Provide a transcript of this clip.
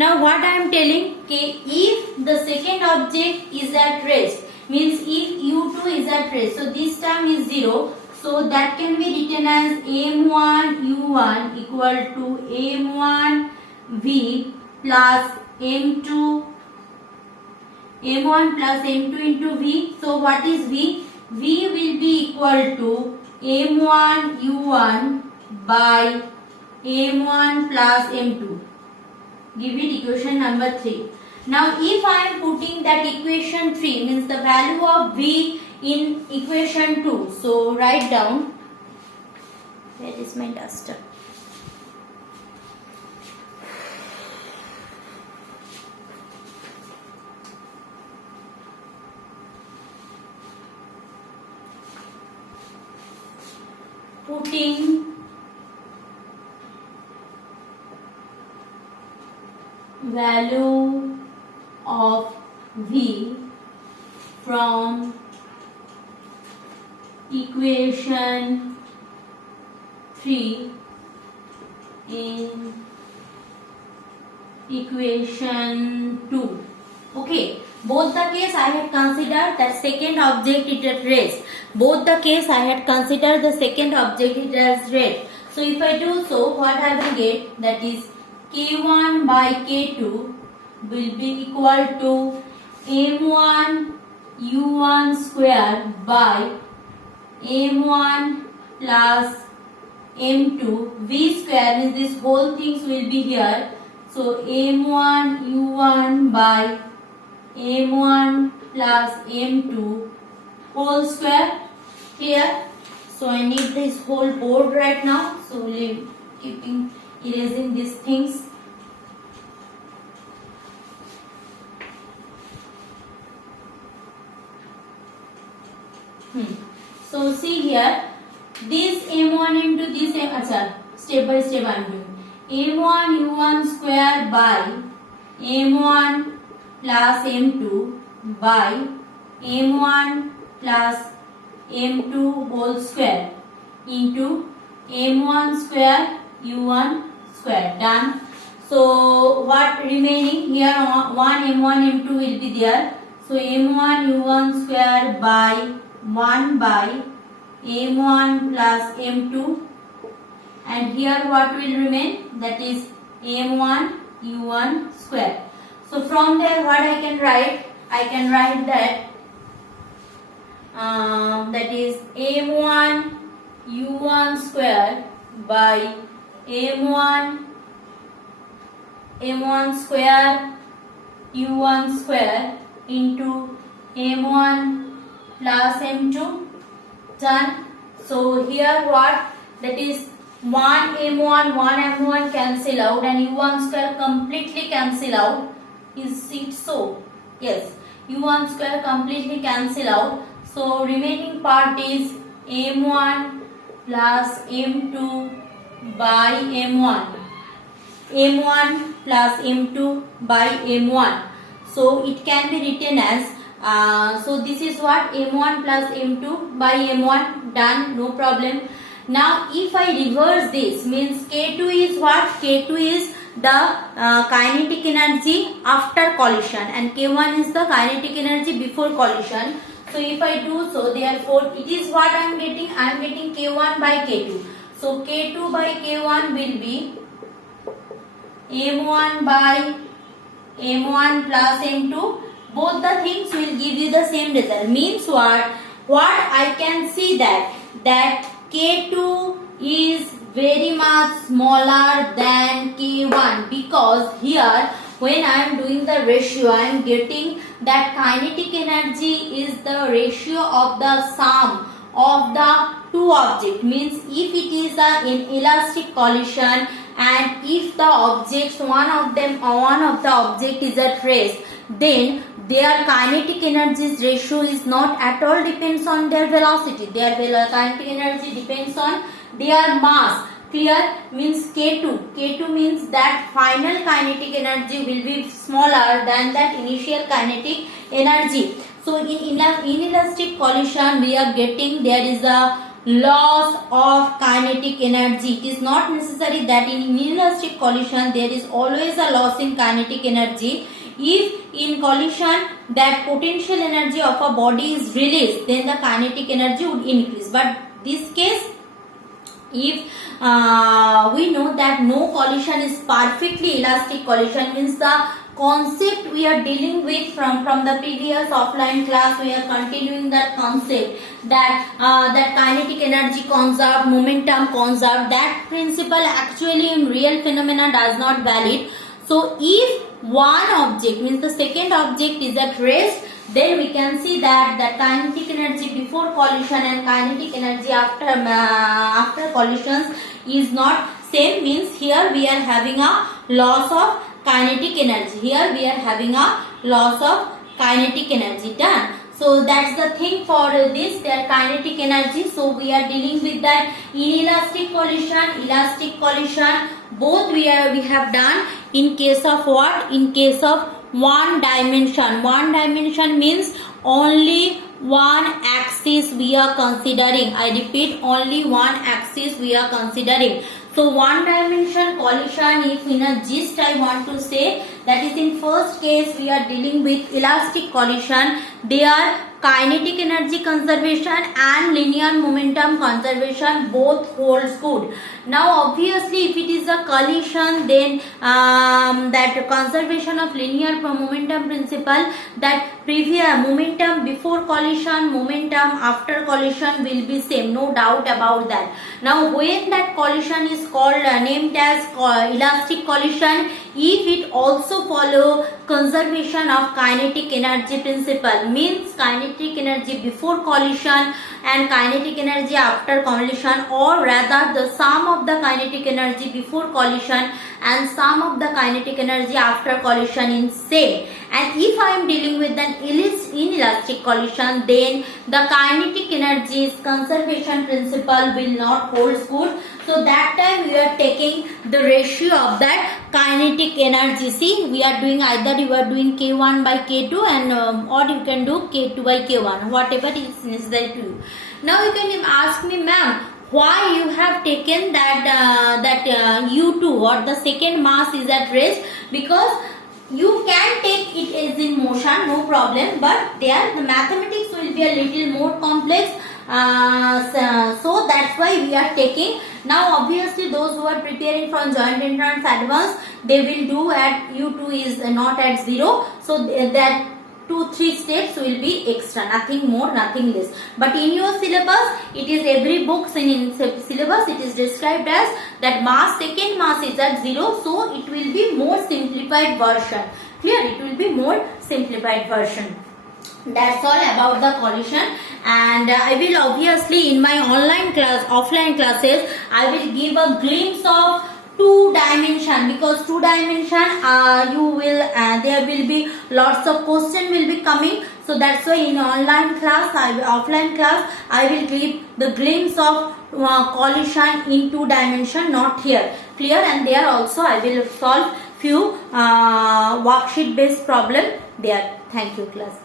Now what I am telling, okay, if the second object is at rest, means if u2 is at rest, so this term is 0, so that can be written as m1 u1 equal to m1 v plus m2 into v. So what is v? V will be equal to m1 u1 by m1 plus m2. Give it equation number 3. Now if I am putting that equation 3, means the value of v in equation 2. So write down, where is my duster? Putting value of v from equation 3 in equation 2. Okay, both the case I had considered that second object it at rest. Both the case I had considered the second object it as rest. So if I do so, what I will get, that is k1 by k2 will be equal to m1 u1 square by m1 plus m2 v square, means this whole things will be here. So m1 u1 by m1 plus m2 whole square. Clear? So I need this whole board right now. So we'll keeping erasing these things. So see here, this m1 into this step by step I am doing. m1 u1 square by m1 plus m2 by m1 plus m2 whole square into m1 square u1 square. Done. So what remaining here, 1 m1 m2 will be there. So m1 u1 square by 1 by m1 plus m2, and here what will remain, that is m1 u1 square. So from there what I can write, I can write that that is m1 u1 square by m1 square u1 square into m1 plus m2. Done. So here what, that is 1 m1 cancel out and u1 square completely cancel out. Is it so? Yes, u1 square completely cancel out. So remaining part is m1 plus m2 by m1 plus m2 by m1. So it can be written as so this is what, m1 plus m2 by m1. Done, no problem. Now if I reverse this, means k2 is what, k2 is the kinetic energy after collision and k1 is the kinetic energy before collision. So if I do so, therefore it is what I am getting, I am getting k1 by k2. So k2 by k1 will be m1 by m1 plus m2. Both the things will give you the same result. Means what I can see that k2 is very much smaller than k1, because here when I am doing the ratio, I am getting that kinetic energy is the ratio of the sum of the two objects. Means if it is an inelastic collision and if the objects, one of the object is at rest, then their kinetic energies ratio is not at all depends on their velocity. Their kinetic energy depends on their mass. Clear? Means K2 means that final kinetic energy will be smaller than that initial kinetic energy. So in inelastic collision we are getting there is a loss of kinetic energy. It is not necessary that in inelastic collision there is always a loss in kinetic energy. If in collision that potential energy of a body is released, then the kinetic energy would increase. But this case, if we know that no collision is perfectly elastic collision, means the concept we are dealing with from the previous offline class, we are continuing that concept that that kinetic energy conserved, momentum conserved. That principle actually in real phenomena does not valid. So if one object, means the second object, is at rest, then we can see that the kinetic energy before collision and kinetic energy after collisions is not same. Means here we are having a loss of kinetic energy. Here we are having a loss of kinetic energy. Done. So that's the thing for this, their kinetic energy. So we are dealing with that inelastic collision, elastic collision. Both we have done in case of what? In case of one dimension. One dimension means only one axis we are considering. I repeat, only one axis we are considering. So one dimension collision, if in a gist I want to say, that is in first case we are dealing with elastic collision. They are kinetic energy conservation and linear momentum conservation both holds good. Now obviously if it is a collision, then that conservation of linear momentum principle, that previous momentum before collision, momentum after collision will be same, no doubt about that. Now when that collision is called named as elastic collision, if it also follow conservation of kinetic energy principle, means kinetic energy before collision and kinetic energy after collision, or rather the sum of the kinetic energy before collision and sum of the kinetic energy after collision in same. And if I am dealing with an inelastic collision, then the kinetic energies conservation principle will not hold good. So that time we are taking the ratio of that kinetic energy. See, we are doing either you are doing K1 by K2 and or you can do K2 by K1, whatever is necessary to you. Now you can ask me, ma'am, why you have taken that U2 or the second mass is at rest? Because you can take it as in motion, no problem, but there the mathematics will be a little more complex. So that's why we are taking. Now obviously those who are preparing from joint entrance advanced, they will do at U2 is not at 0. So that 2-3 steps will be extra, nothing more, nothing less. But in your syllabus, it is every books in syllabus, it is described as that mass, second mass is at 0. So it will be more simplified version. Clear? It will be more simplified version. That's all about the collision. And I will obviously in my online class, offline classes, I will give a glimpse of two dimension, because two dimension you will there will be lots of question will be coming. So that's why in online class, offline class, I will give the glimpse of collision in two dimension, not here. Clear? And there also I will solve few worksheet based problem there. Thank you class.